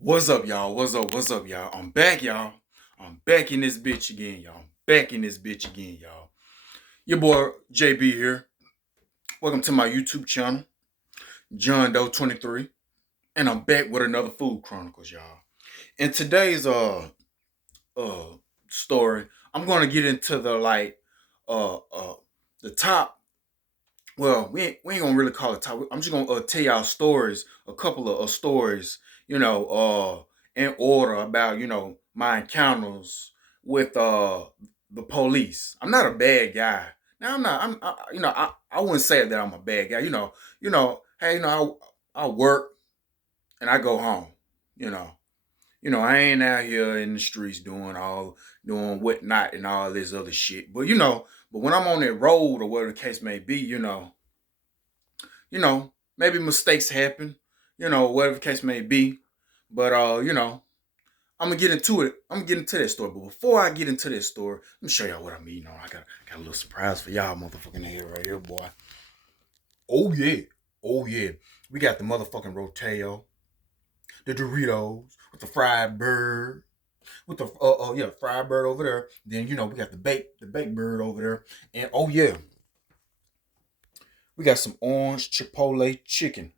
What's up, y'all? What's up, y'all? I'm back, y'all. I'm back in this bitch again, y'all. I'm back in this bitch again, y'all. Your boy JB here. Welcome to my YouTube channel, John Doe 23, and I'm back with another Food Chronicles, y'all. In today's uh story, I'm gonna get into the top. Well, we ain't gonna really call it top. I'm just gonna tell y'all stories, a couple of stories, in order about my encounters with the police. I'm not a bad guy. Now I'm not. I wouldn't say that I'm a bad guy. Hey, I work and I go home. You know, I ain't out here in the streets doing whatnot and all this other shit. But when I'm on that road or whatever the case may be, maybe mistakes happen, whatever the case may be. But I'm gonna get into it. I'm gonna get into that story. But before I get into that story, let me show y'all what I'm eating on. I got a little surprise for y'all motherfucking here right here, boy. Oh yeah. Oh yeah. We got the motherfucking Roteo, the Doritos, with the fried bird, with the fried bird over there. Then we got the baked bird over there. And oh yeah, we got some orange chipotle chicken.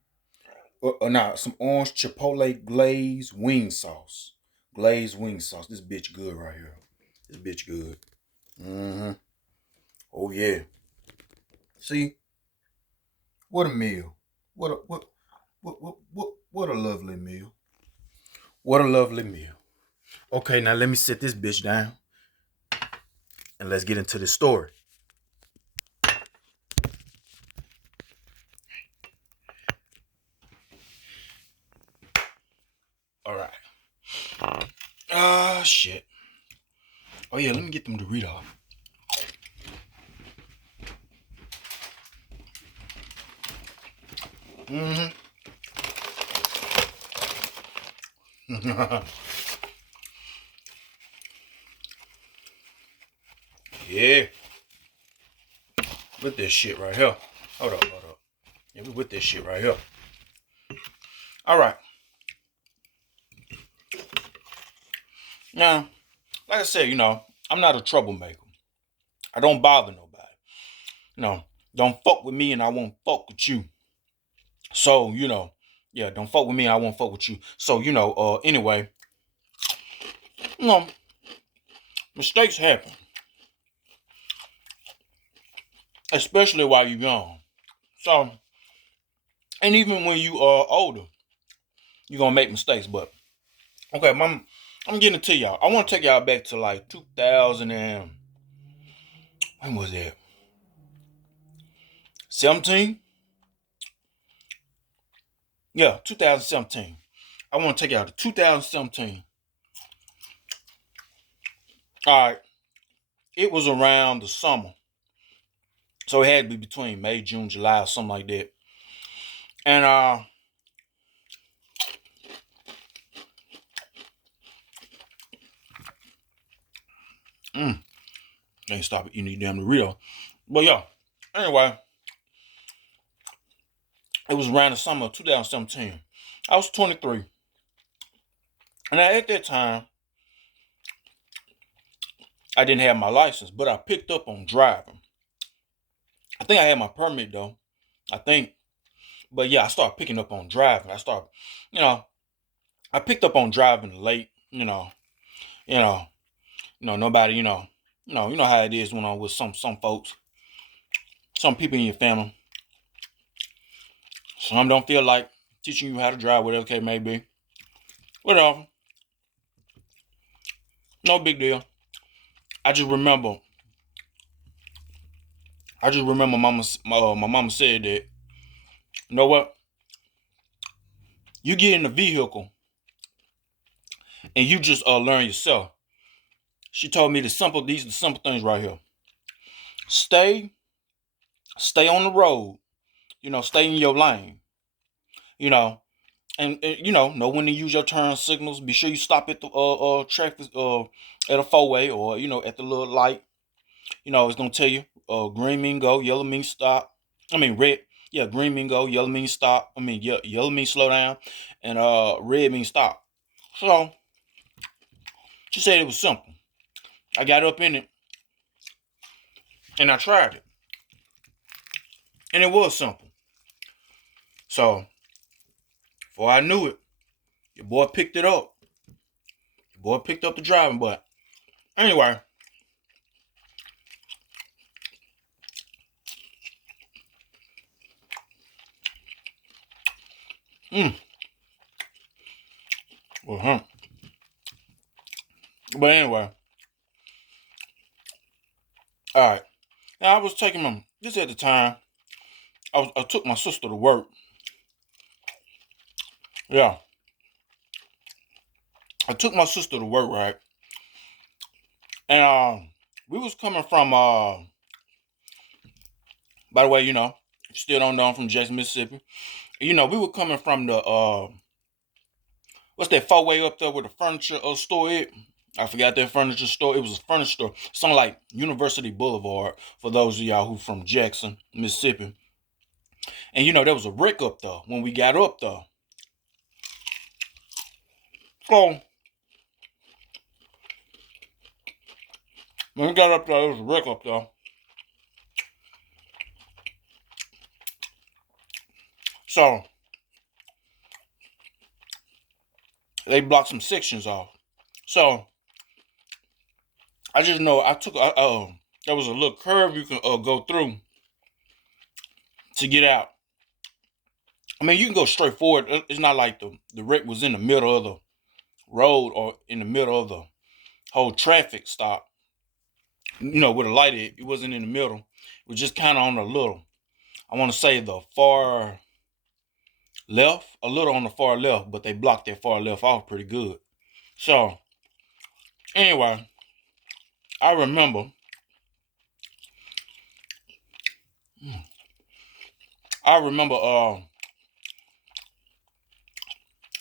Some orange chipotle glazed wing sauce. Glazed wing sauce. This bitch good right here. This bitch good. Mm-hmm. Oh yeah. See, what a meal. What a lovely meal. What a lovely meal. Okay, now let me sit this bitch down and let's get into the story. All right. Shit. Oh yeah, let me get them Doritos. Mm-hmm. Yeah. With this shit right here. Hold up. Yeah, we with this shit right here. All right. Now, like I said, I'm not a troublemaker. I don't bother nobody. Don't fuck with me and I won't fuck with you. So, yeah, don't fuck with me and I won't fuck with you. So, anyway, you know, mistakes happen, especially while you're young. So, and even when you are older, you're gonna make mistakes. But okay, I'm getting it to y'all. I want to take y'all back to like 2000 and when was that? 17? Yeah, 2017. I want to take y'all to 2017. All right, it was around the summer, so it had to be between May, June, July, or something like that. And can't stop eating these damn Dorito. But yeah, anyway, it was around the summer of 2017. I was 23, and at that time, I didn't have my license, but I picked up on driving. I think I had my permit though. I think, but yeah, I started picking up on driving. You know, I picked up on driving late. You know, nobody. You know how it is when I'm with some folks, some people in your family. Some don't feel like teaching you how to drive, whatever the case may be. Whatever, no big deal. I just remember, my mama said that, you know what? You get in the vehicle and you just learn yourself. She told me these are the simple things right here. Stay, stay on the road. Stay in your lane. You know, and know when to use your turn signals. Be sure you stop at the traffic at a four way or at the little light. It's gonna tell you green mean go, yellow mean stop. I mean red. Yeah, green mean go, yellow mean stop. I mean yellow mean slow down, and red mean stop. So she said it was simple. I got up in it and I tried it. And it was simple. So before I knew it, your boy picked it up. Your boy picked up the driving, but anyway. Mm. Well, But anyway, all right. Now I was taking my this at the time. I took my sister to work. Yeah, I took my sister to work, right? And we was coming from by the way, if you still don't know, I'm from Jackson, Mississippi. We were coming from the what's that four way up there with the furniture store? I forgot that furniture store. It was a furniture store, something like University Boulevard. For those of y'all who from Jackson, Mississippi, and there was a wreck up there when we got up there. So when we got up there, there was a wreck up there. So they blocked some sections off. So I just know there was a little curve you can go through to get out. I mean, you can go straight forward. It's not like the wreck was in the middle of the road or in the middle of the whole traffic stop. With a light, it wasn't in the middle. It was just kind of on a little, I want to say the far left, a little on the far left, but they blocked that far left off pretty good. So anyway, I remember, I remember,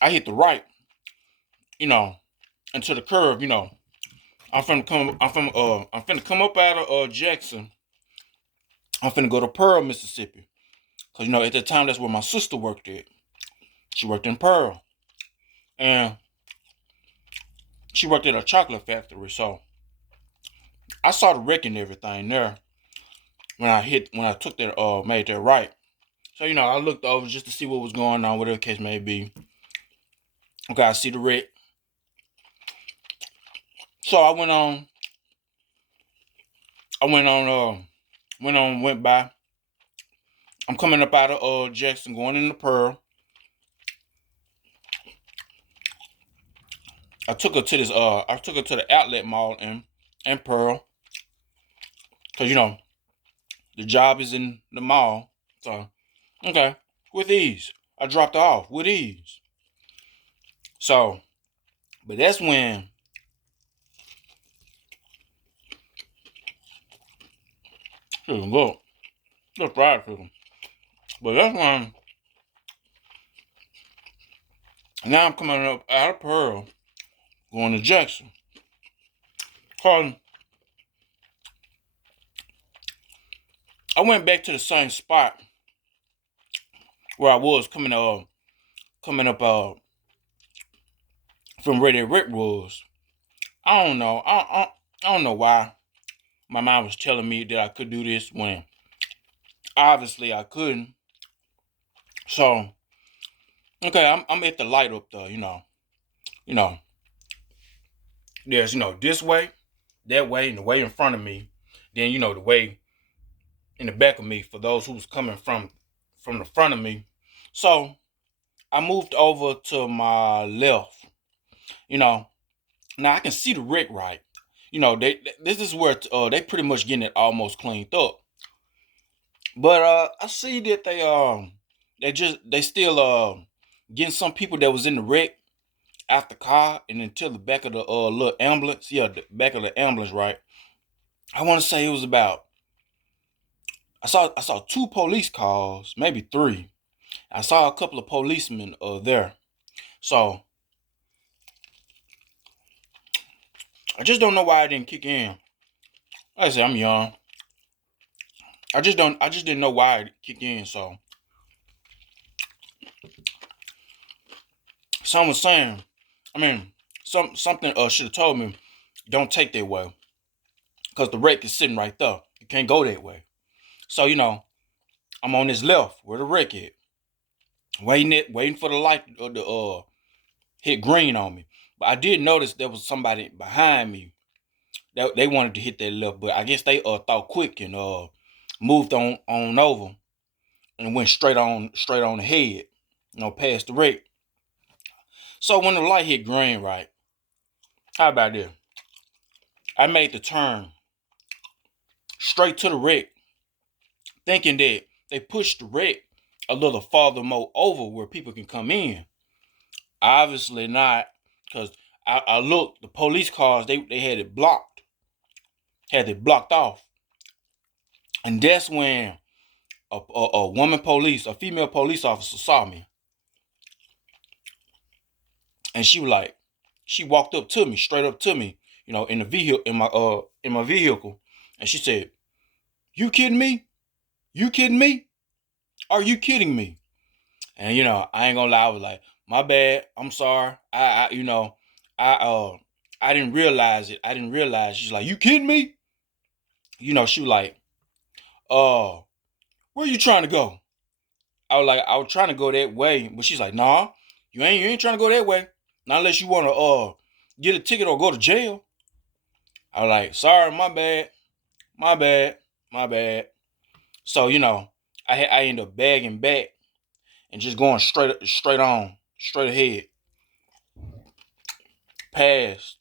I hit the right, into the curve. I'm finna come up out of Jackson. I'm finna go to Pearl, Mississippi. Cause at that time that's where my sister worked at. She worked in Pearl. And she worked at a chocolate factory. So I saw the wreck and everything there when I took that made that right. So I looked over just to see what was going on, whatever the case may be. Okay, I see the wreck. So I went by. I'm coming up out of Jackson, going into Pearl. I took her to the outlet mall in Pearl. Cause the job is in the mall. So okay, with ease. I dropped her off with ease. So, but that's when look fried chicken. But that's when now I'm coming up out of Pearl, going to Jackson. Cause I went back to the same spot where I was coming up from where that wreck was. I don't know. I don't know why my mind was telling me that I could do this when obviously I couldn't. So okay, I'm at the light up there. You know. There's this way, that way, and the way in front of me. Then the way in the back of me for those who was coming from the front of me. So I moved over to my left. Now I can see the wreck right. This is where they pretty much getting it almost cleaned up. But I see that they still getting some people that was in the wreck out the car and into the back of the little ambulance. Yeah, the back of the ambulance, right? I want to say it was about I saw two police cars, maybe three. I saw a couple of policemen there. So I just don't know why I didn't kick in. Like I said, I'm young. I just didn't know why it kicked in. So someone was saying I mean, something should have told me, don't take that way, because the wreck is sitting right there. You can't go that way. So I'm on this left where the wreck is, waiting for the light to hit green on me. But I did notice there was somebody behind me that they wanted to hit that left, but I guess they thought quick and moved on over and went straight on ahead, past the wreck. So when the light hit green, right? How about this? I made the turn straight to the wreck, thinking that they pushed the wreck a little farther more over where people can come in. Obviously not, because I looked, the police cars, they had it blocked off. And that's when a female police officer saw me. And she walked up to me, straight up to me, in the vehicle, in my vehicle. And she said, "You kidding me? You kidding me? Are you kidding me?" And I ain't gonna lie, I was like, "My bad. I'm sorry. I didn't realize it. I didn't realize." She's like, "You kidding me?" She was like, "Where you trying to go?" I was trying to go that way, but she's like, "Nah, you ain't trying to go that way. Not unless you wanna get a ticket or go to jail." I was like, "Sorry, my bad, my bad, my bad." So I ended up bagging back and just going straight ahead, past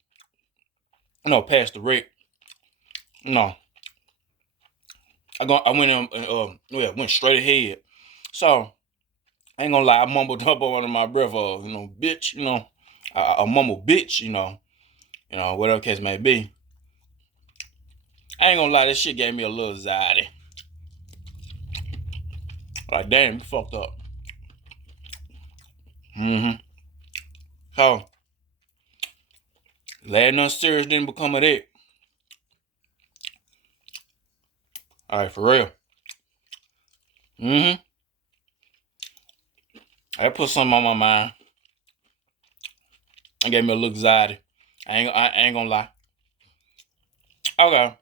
past the wreck. No, I went went straight ahead. So I ain't gonna lie, I mumbled up under my breath, bitch, I mumble bitch, whatever case may be. I ain't gonna lie, this shit gave me a little anxiety. Like, damn, you fucked up. Mm-hmm. So, glad nothing serious didn't become of that. All right, for real. Mm-hmm. I put something on my mind. It gave me a little anxiety. I ain't gonna lie. Okay,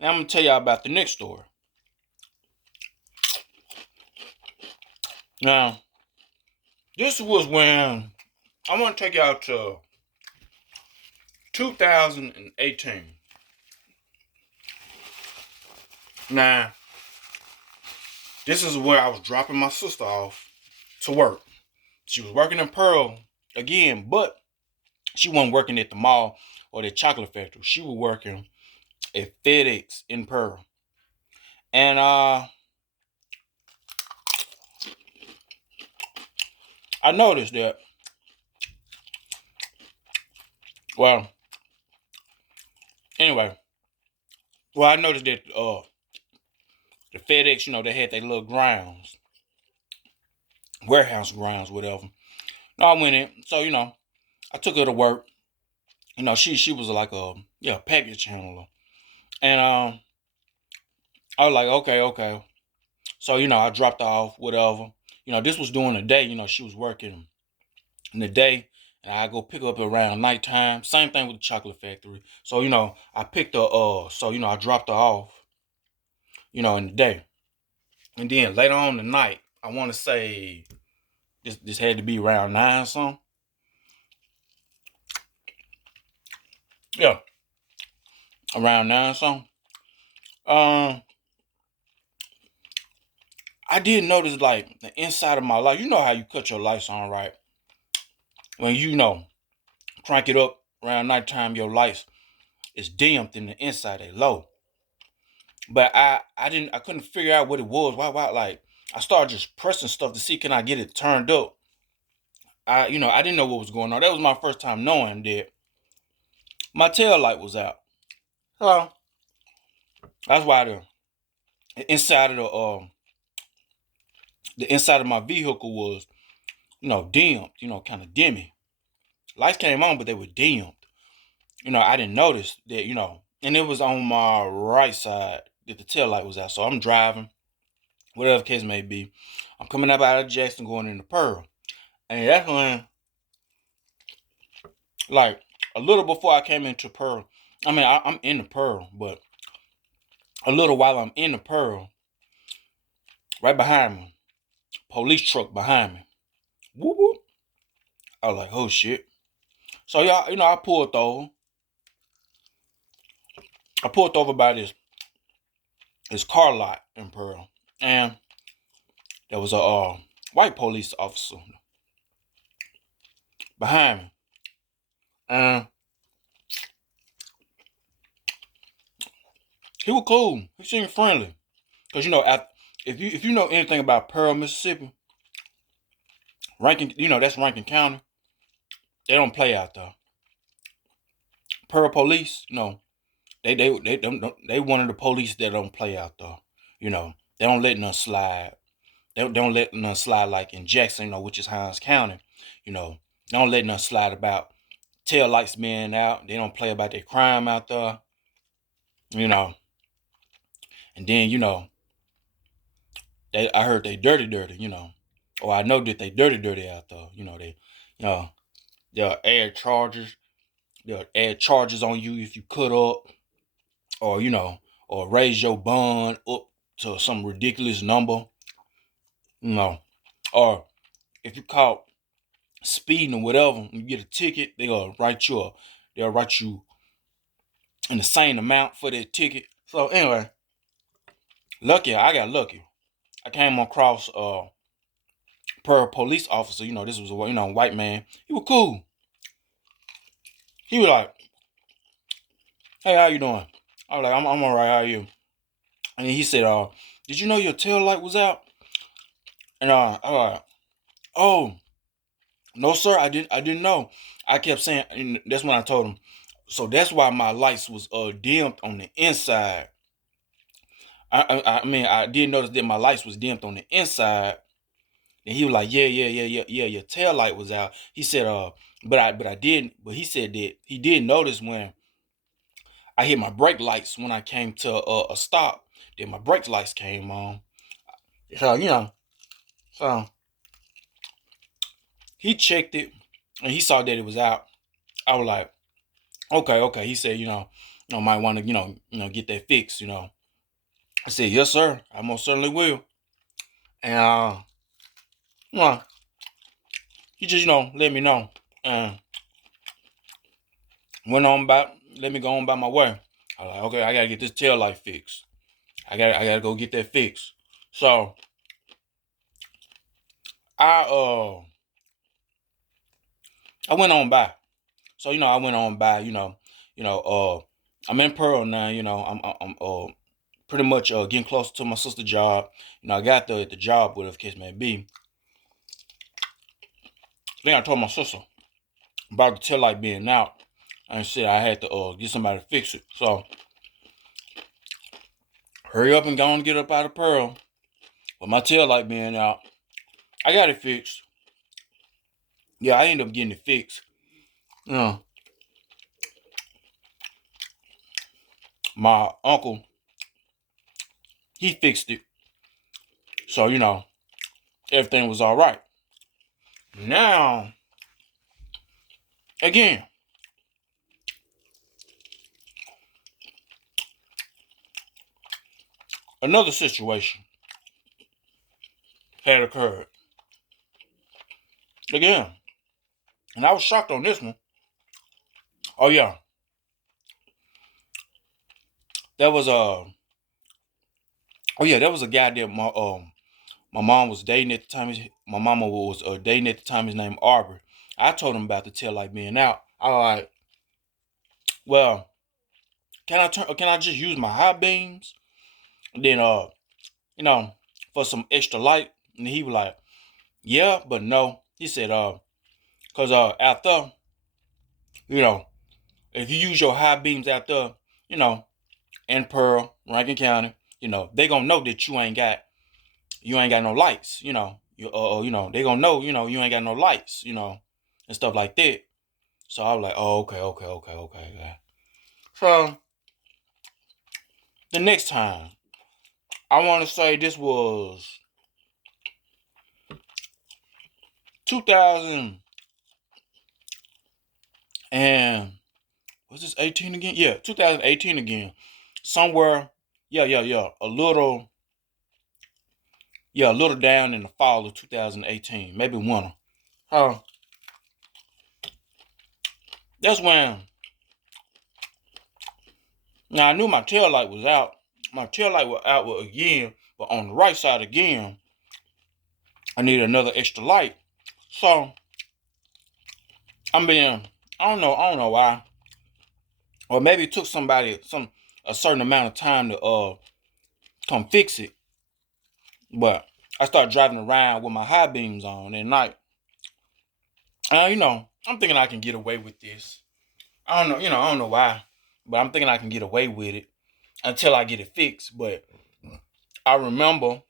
now I'm gonna tell y'all about the next story. Now, this was when I want to take y'all to 2018. Now, this is where I was dropping my sister off to work. She was working in Pearl again, but she wasn't working at the mall or the chocolate factory. She was working at FedEx in Pearl. And I noticed that, well, anyway, I noticed that the FedEx, they had their little grounds, warehouse grounds, whatever. No, I went in, so I took her to work. She was like a package handler, and I was like, okay. So I dropped her off, whatever. This was during the day. She was working in the day, and I go pick her up around nighttime. Same thing with the chocolate factory. So I picked her. I dropped her off. In the day, and then later on the night, I want to say this had to be around 9 or something. Yeah, around 9 or something. Um, I did notice like the inside of my light. You know how you cut your lights on, right? When crank it up around nighttime, your lights is dimmed and the inside they low. But I couldn't figure out what it was. Why like I started just pressing stuff to see can I get it turned up. I didn't know what was going on. That was my first time knowing that my tail light was out. So that's why inside of the inside of my vehicle was dimmed, kind of dimmy. Lights came on, but they were dimmed. I didn't notice that, and it was on my right side that the tail light was out. So I'm driving, whatever the case may be. I'm coming up out of Jackson going into Pearl. And that's when Like a little before I came into Pearl. I mean, I'm in the Pearl, but a little while I'm in the Pearl, right behind me, police truck behind me. Whoop whoop. I was like, oh shit. So y'all, I pulled over. I pulled over by this car lot in Pearl, and there was a white police officer behind me, and he was cool. He seemed friendly, cause if you know anything about Pearl, Mississippi, Rankin, that's Rankin County. They don't play out there. Pearl police, they one of the police that don't play out there. They don't let none slide. They don't let none slide like in Jackson, which is Hines County. They don't let none slide about tail lights being out. They don't play about their crime out there. And then I heard they dirty. Or I know that they dirty out there. They'll add charges. They'll add charges on you if you cut up, or or raise your bond up to some ridiculous number. You know, or if you caught speeding or whatever, and you get a ticket, they'll write you in the same amount for that ticket. So anyway, I got lucky. I came across per police officer. This was a white man. He was cool. He was like, "Hey, how you doing?" I was like, "I'm all right. How are you?" And he said, "Did you know your tail light was out?" And I was like, "Oh, no, sir. I didn't know." I kept saying, and that's when I told him. So that's why my lights was dimmed on the inside. I mean, I did notice that my lights was dimmed on the inside. And he was like, yeah, your tail light was out. He said, but he said that he did notice when I hit my brake lights when I came to a stop, that my brake lights came on. So, so he checked it and he saw that it was out. I was like, okay. He said, might want to, get that fixed, I said, yes, sir. I most certainly will. And, well, he just, let me know. And went on back, let me go on by my way. I was like, okay, I gotta get this tail light fixed. I gotta go get that fixed. So I I went on by. So I went on by. I'm in Pearl now. I'm pretty much getting close to my sister's job. I got there at the job, whatever case may be. Then I told my sister about the tail light being out, and said I had to get somebody to fix it. So hurry up and go and get up out of Pearl. With my tail light being out, I got it fixed. Yeah, I ended up getting it fixed. My uncle, he fixed it. So, everything was all right. Now, again, another situation had occurred. Again, and I was shocked on this one. Oh yeah, that was that was a guy that my mom was dating at the time. My mama was dating at the time. His name Arbor. I told him about the tail light being out. I was like, well, can I just use my high beams? And then for some extra light? And he was like, yeah, but no. He said, cause after, if you use your high beams out there, in Pearl, Rankin County, they gonna know that you ain't got no lights, they gonna know, you ain't got no lights, and stuff like that. So I was like, oh, okay. So the next time, I want to say this was 2018. And was this 18 again? Yeah, 2018 again. Somewhere, yeah. A little down in the fall of 2018, maybe winter. That's when, now I knew my tail light was out. My tail light was out again, but on the right side again, I needed another extra light. So I don't know why, or maybe it took a certain amount of time to come fix it. But I started driving around with my high beams on at night. I'm thinking I can get away with this. I don't know why, but I'm thinking I can get away with it until I get it fixed. But I remember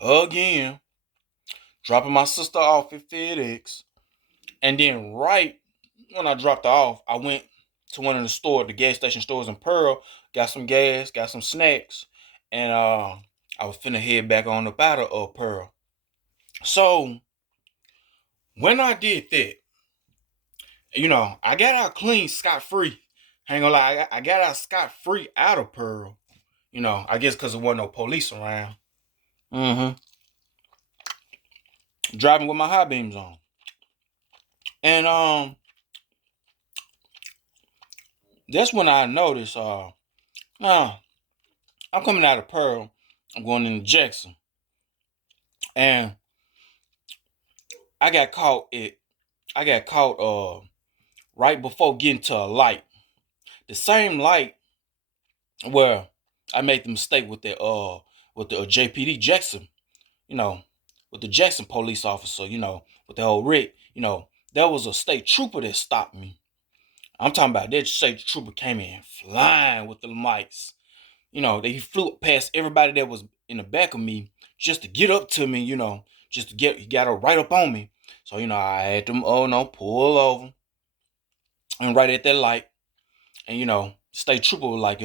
again dropping my sister off at FedEx, and then right when I dropped her off, I went to one of the gas station stores in Pearl, got some gas, got some snacks, and I was finna head back on up out of Pearl. So when I did that, I got out clean, scot free. Ain't gonna lie, I got out scot free out of Pearl. I guess because there wasn't no police around. Mm-hmm. Driving with my high beams on, and that's when I noticed. I'm coming out of Pearl. I'm going into Jackson, and I got caught. Right before getting to a light, the same light where I made the mistake with the JPD Jackson. You know, with the Jackson police officer. With the whole wreck. There was a state trooper that stopped me. I'm talking about that state trooper came in flying with the mics. He flew past everybody that was in the back of me just to get up to me, he got right up on me. So, I had to, pull over and right at that light. And, state trooper was like,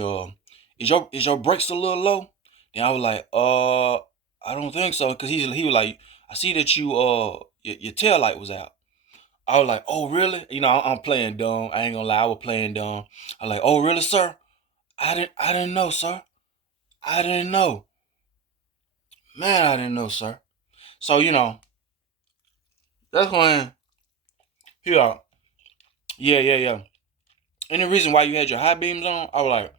is your brakes a little low? And I was like, I don't think so. Cause he was like, I see that your tail light was out. I was like, oh, really? I'm playing dumb. I ain't gonna lie, I was playing dumb. I was like, oh, really, sir? I didn't know, sir. I didn't know. Man, I didn't know, sir. So, that's when, yeah, yeah. And the reason why you had your high beams on, I was like,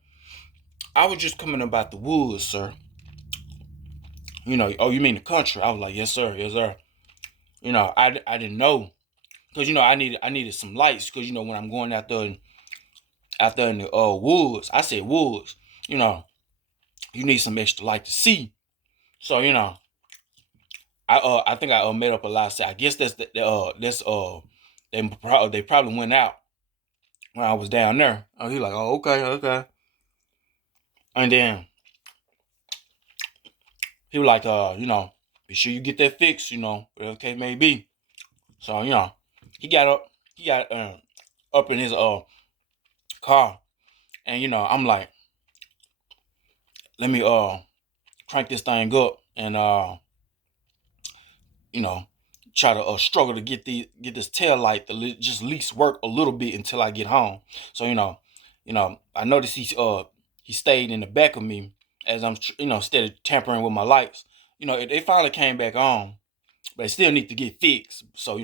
I was just coming about the woods, sir. Oh, you mean the country? I was like, yes, sir, yes, sir. I didn't know. Because, I needed some lights. Because, when I'm going out there in the woods, I said woods, you need some extra light to see. So, I think I made up a lie. I guess they probably went out when I was down there. Oh, he like, oh, okay. And then he was like, be sure you get that fixed, whatever the case may be. So, he got up in his car, and I'm like, let me crank this thing up and you know, try to struggle to get this tail light to just at least work a little bit until I get home. So I noticed he stayed in the back of me as I'm instead of tampering with my lights. They finally came back on, but they still need to get fixed. So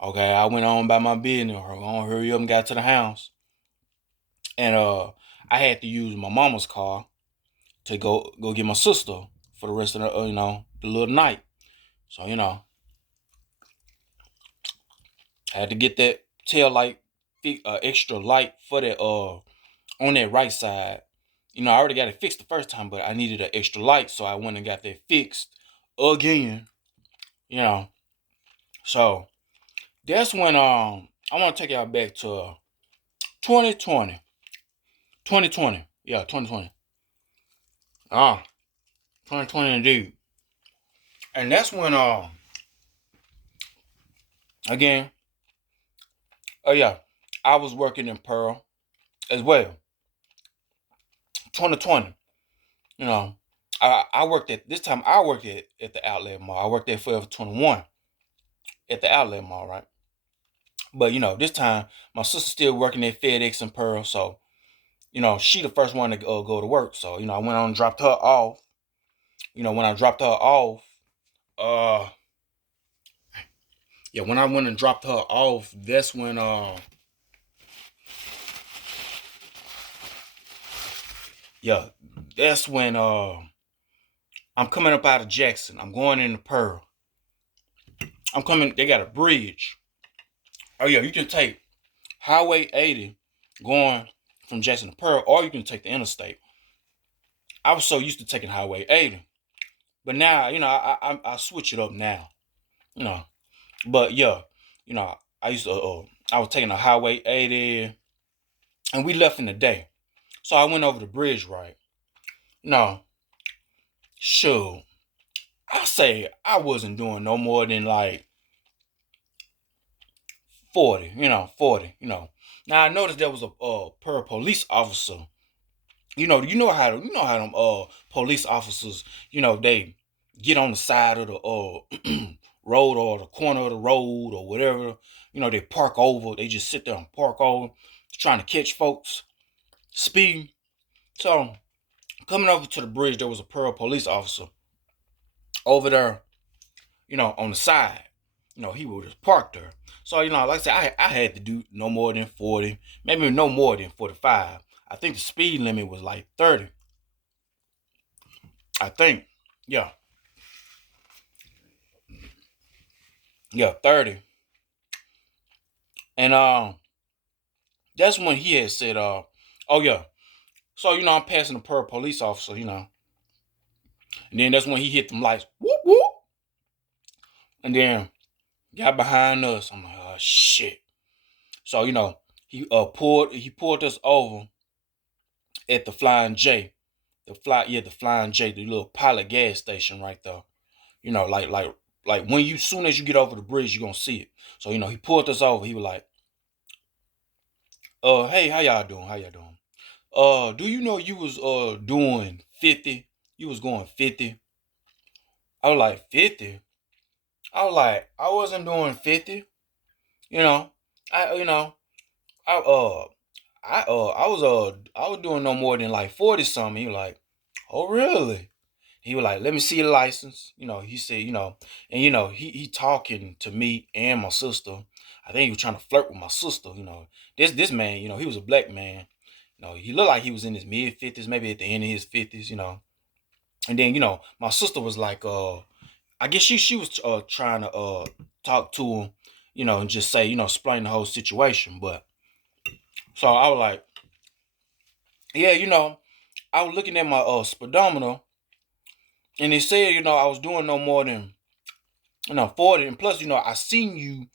okay, I went on by my business. I'm gonna hurry up and got to the house, and I had to use my mama's car to go get my sister for the rest of the little night. So I had to get that tail light, extra light for that on that right side. I already got it fixed the first time, but I needed an extra light, so I went and got that fixed again. You know, so that's when I want to take y'all back to 2020, 2020, yeah, 2020. 2020 indeed, and that's when again, oh yeah, I was working in Pearl as well. 2020. You know, I worked at this time. I worked at the outlet mall. I worked at Forever 21 at the outlet mall, right? But this time my sister still working at FedEx and Pearl, so she the first one to go to work. So I went on and dropped her off. When I dropped her off, uh, yeah, when I went and dropped her off, yeah, that's when I'm coming up out of Jackson. I'm going into Pearl. I'm coming. They got a bridge. Oh yeah, you can take Highway 80 going from Jackson to Pearl, or you can take the interstate. I was so used to taking Highway 80, but now I switch it up now. You know, but yeah, I used to I was taking the Highway 80, and we left in the day. So I went over the bridge, right? No, sure. I say I wasn't doing no more than like 40, 40. Now I noticed there was a per police officer. You know how them police officers, they get on the side of the road or the corner of the road or whatever. They park over. They just sit there and park over, trying to catch folks speeding. So coming over to the bridge, there was a Pearl police officer over there, on the side. He would just park there. So, like I said, I had to do no more than 40, maybe no more than 45. I think the speed limit was like 30. I think. Yeah. Yeah, 30. And that's when he had said, oh yeah. So, I'm passing the Pearl police officer, and then that's when he hit them lights. Whoop whoop. And then got behind us. I'm like, oh shit. So, he pulled us over at the Flying J. The Flying J, the little pilot gas station right there. Like when soon as you get over the bridge, you're gonna see it. So, he pulled us over. He was like, hey, how y'all doing? How y'all doing? Do you know you was doing 50? You was going 50. I was like, 50? I was like, I wasn't doing 50. You know, I you know, I was doing no more than like 40 something. He was like, oh really? He was like, let me see your license. He said, and he talking to me and my sister. I think he was trying to flirt with my sister. This man, he was a black man. He looked like he was in his mid 50s, maybe at the end of his 50s. And then, my sister was like, I guess she was trying to talk to him, and just say, explain the whole situation. But so I was like, yeah, I was looking at my speedometer, and it said, I was doing no more than 40, and plus, I seen you,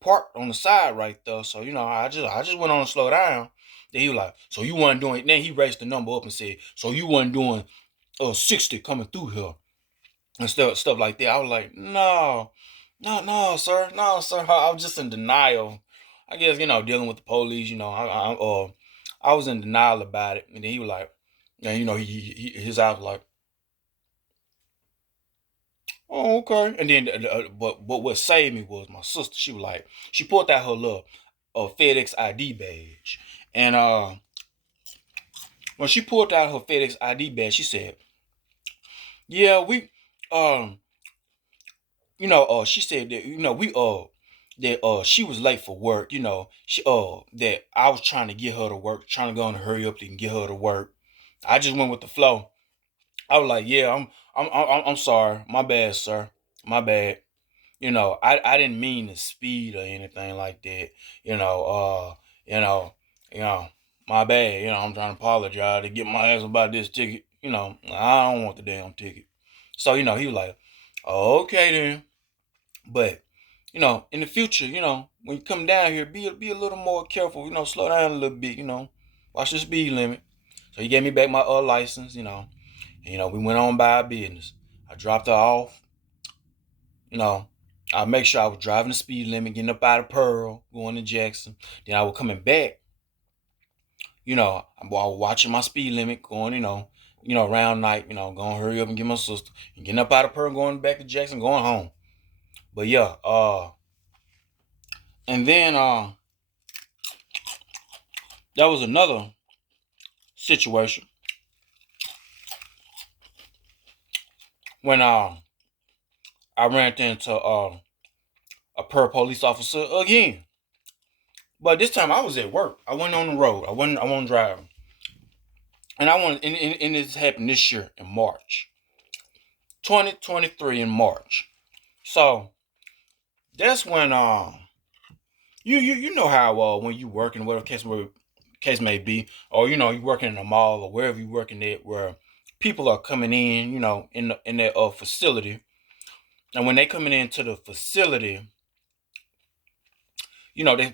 parked on the side right there. So, I just went on to slow down. Then he was like, so you weren't doing. Then he raised the number up and said, so you weren't doing 60 coming through here and stuff like that. I was like, no, no, sir, no, sir. I was just in denial. I guess dealing with the police. I was in denial about it, and then he was like, and his eyes were like, oh, okay. And then, but what saved me was my sister. She was like, she pulled out her little FedEx ID badge, and when she pulled out her FedEx ID badge, she said, "Yeah, we, um, she said that we that she was late for work. She that I was trying to get her to work, trying to go and hurry up and get her to work. I just went with the flow. I was like, yeah, I'm sorry, my bad, sir, my bad." I didn't mean to speed or anything like that. You know, you know, you know, my bad. I'm trying to apologize to get my ass about this ticket. I don't want the damn ticket. So, he was like, oh, okay then. But, in the future, when you come down here, be a little more careful, slow down a little bit, watch the speed limit. So he gave me back my license, and, we went on by our business. I dropped her off. I make sure I was driving the speed limit, getting up out of Pearl, going to Jackson. Then I was coming back. I was watching my speed limit, going, around night, going hurry up and get my sister, and getting up out of Pearl, going back to Jackson, going home. But yeah, And then there was another situation when I ran into a police officer again. But this time I was at work. I wasn't on the road. I wasn't driving. And and this happened this year in March. 2023 in March. So that's when you know how when you working, whatever case may be, or you working in a mall or wherever you working at, where people are coming in, in that facility, and when they coming into the facility,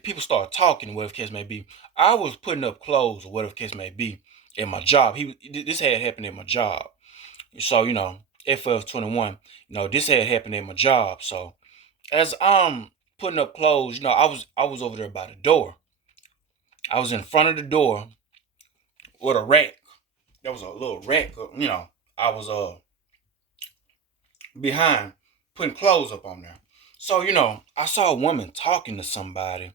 people start talking, whatever case may be. I was putting up clothes or whatever case may be at my job. This had happened at my job, so FF21, this had happened at my job. So as I'm putting up clothes, I was over there by the door. I was in front of the door with a rack. There was a little rack, I was behind putting clothes up on there. So, I saw a woman talking to somebody.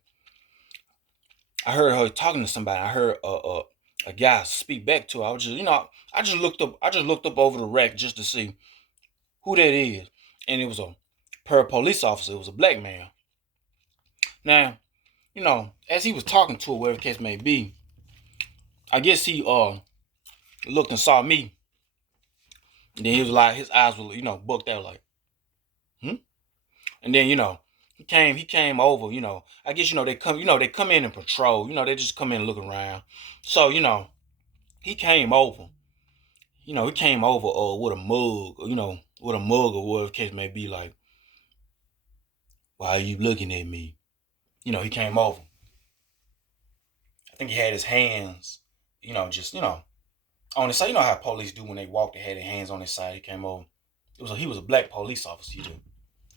I heard her talking to somebody. I heard a guy speak back to her. I was just, I just looked up. I just looked up over the rack just to see who that is, and it was a police officer. It was a black man. Now, as he was talking to her, whatever the case may be, I guess he looked and saw me, and then he was like, his eyes were bucked out like, hmm. And then he came over. I guess they come in and patrol. They just come in and look around. So he came over. He came over with a mug. With a mug or whatever the case may be. Like, why are you looking at me? He came over. I think he had his hands. Just on his side. You know how police do when they walk. They had their hands on his side. He came over. He was a black police officer.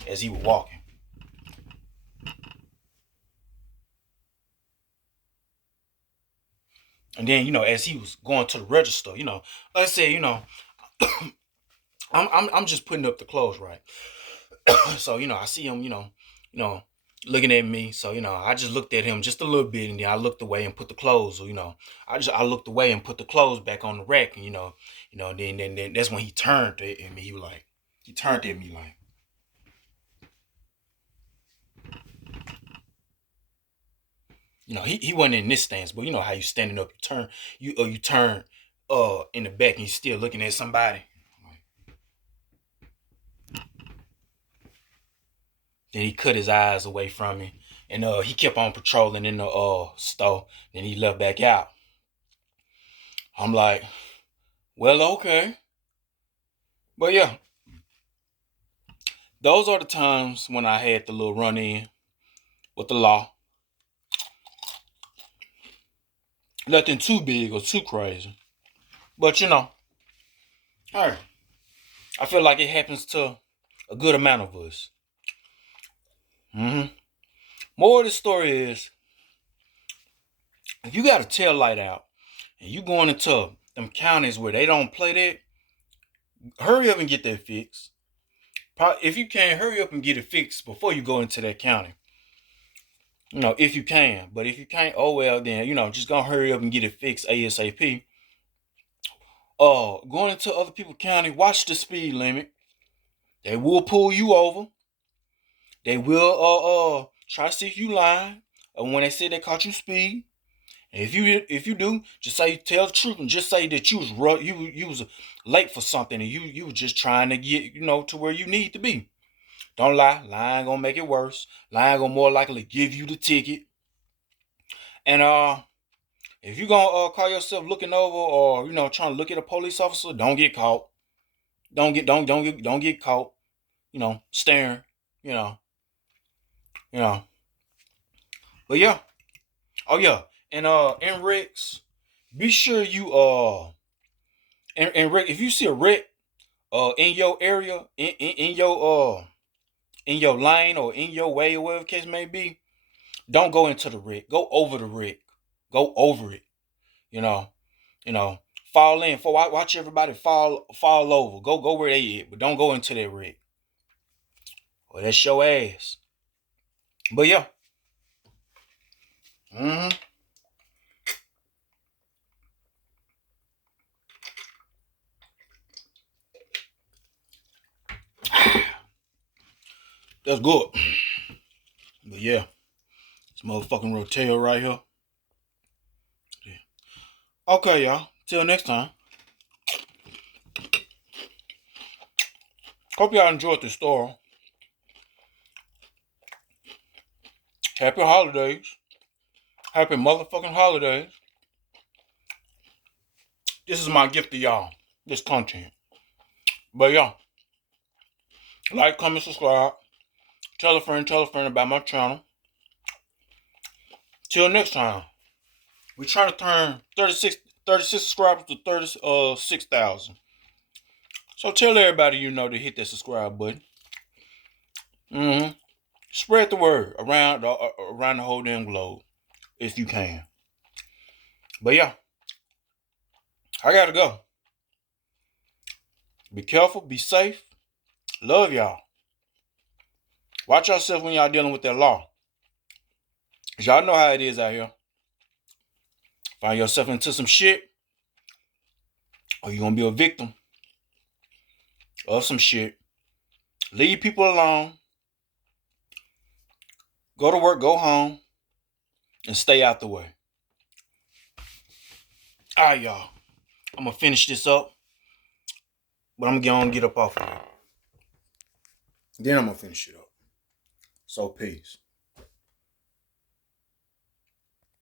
As he was walking. And then, as he was going to the register, like I said, I'm just putting up the clothes, right? So, I see him, looking at me. So, I just looked at him just a little bit, and then I looked away and put the clothes, I looked away and put the clothes back on the rack, and then that's when he turned at me. He turned at me like, he wasn't in this stance, but you know how you standing up, you turn in the back and you still looking at somebody. Then he cut his eyes away from me, and he kept on patrolling in the store. Then he left back out. I'm like, well, okay, but yeah, those are the times when I had the little run in with the law. Nothing too big or too crazy, but hey, I feel like it happens to a good amount of us. More of the story is, if you got a tail light out and you going into them counties where they don't play that, hurry up and get that fixed. If you can, hurry up and get it fixed before you go into that county. If you can. But if you can't, oh well, then just gonna hurry up and get it fixed ASAP. Going into other people's county, watch the speed limit. They will pull you over. They will try to see if you lying. When they say they caught you speed. And if you do, just say, tell the truth, and just say that you was late for something, and you was just trying to get to where you need to be. Don't lie. Lying gonna make it worse. Lying gonna more likely give you the ticket. And if you gonna call yourself looking over, or trying to look at a police officer, don't get caught. Don't get caught. Staring. You know. You know. But yeah. Oh yeah. And in Rex, be sure you and Rick, if you see a wreck in your area, in your lane or in your way or whatever the case may be, don't go into the wreck. Go over the wreck. Go over it. You know, you know, fall in. Watch everybody fall over. Go where they at, but don't go into that wreck. Well, that's your ass. But yeah, Mm-hmm. That's good. But yeah, this motherfucking rotel right here. Yeah. Okay, y'all. Till next time. Hope y'all enjoyed the story. Happy holidays. Happy motherfucking holidays. This is my gift to y'all. This content. But y'all, like, comment, subscribe. Tell a friend about my channel. Till next time. We're trying to turn 36 subscribers to 36,000. So tell everybody you know to hit that subscribe button. Mm-hmm. Spread the word around the whole damn globe if you can. But yeah, I gotta go. Be careful, be safe. Love y'all. Watch yourself when y'all dealing with that law. Cause y'all know how it is out here. Find yourself into some shit, or you're gonna be a victim of some shit. Leave people alone. Go to work, go home, and stay out the way. Alright, y'all. I'm gonna finish this up. But I'm gonna get up off of it. Then I'm gonna finish it up. So peace.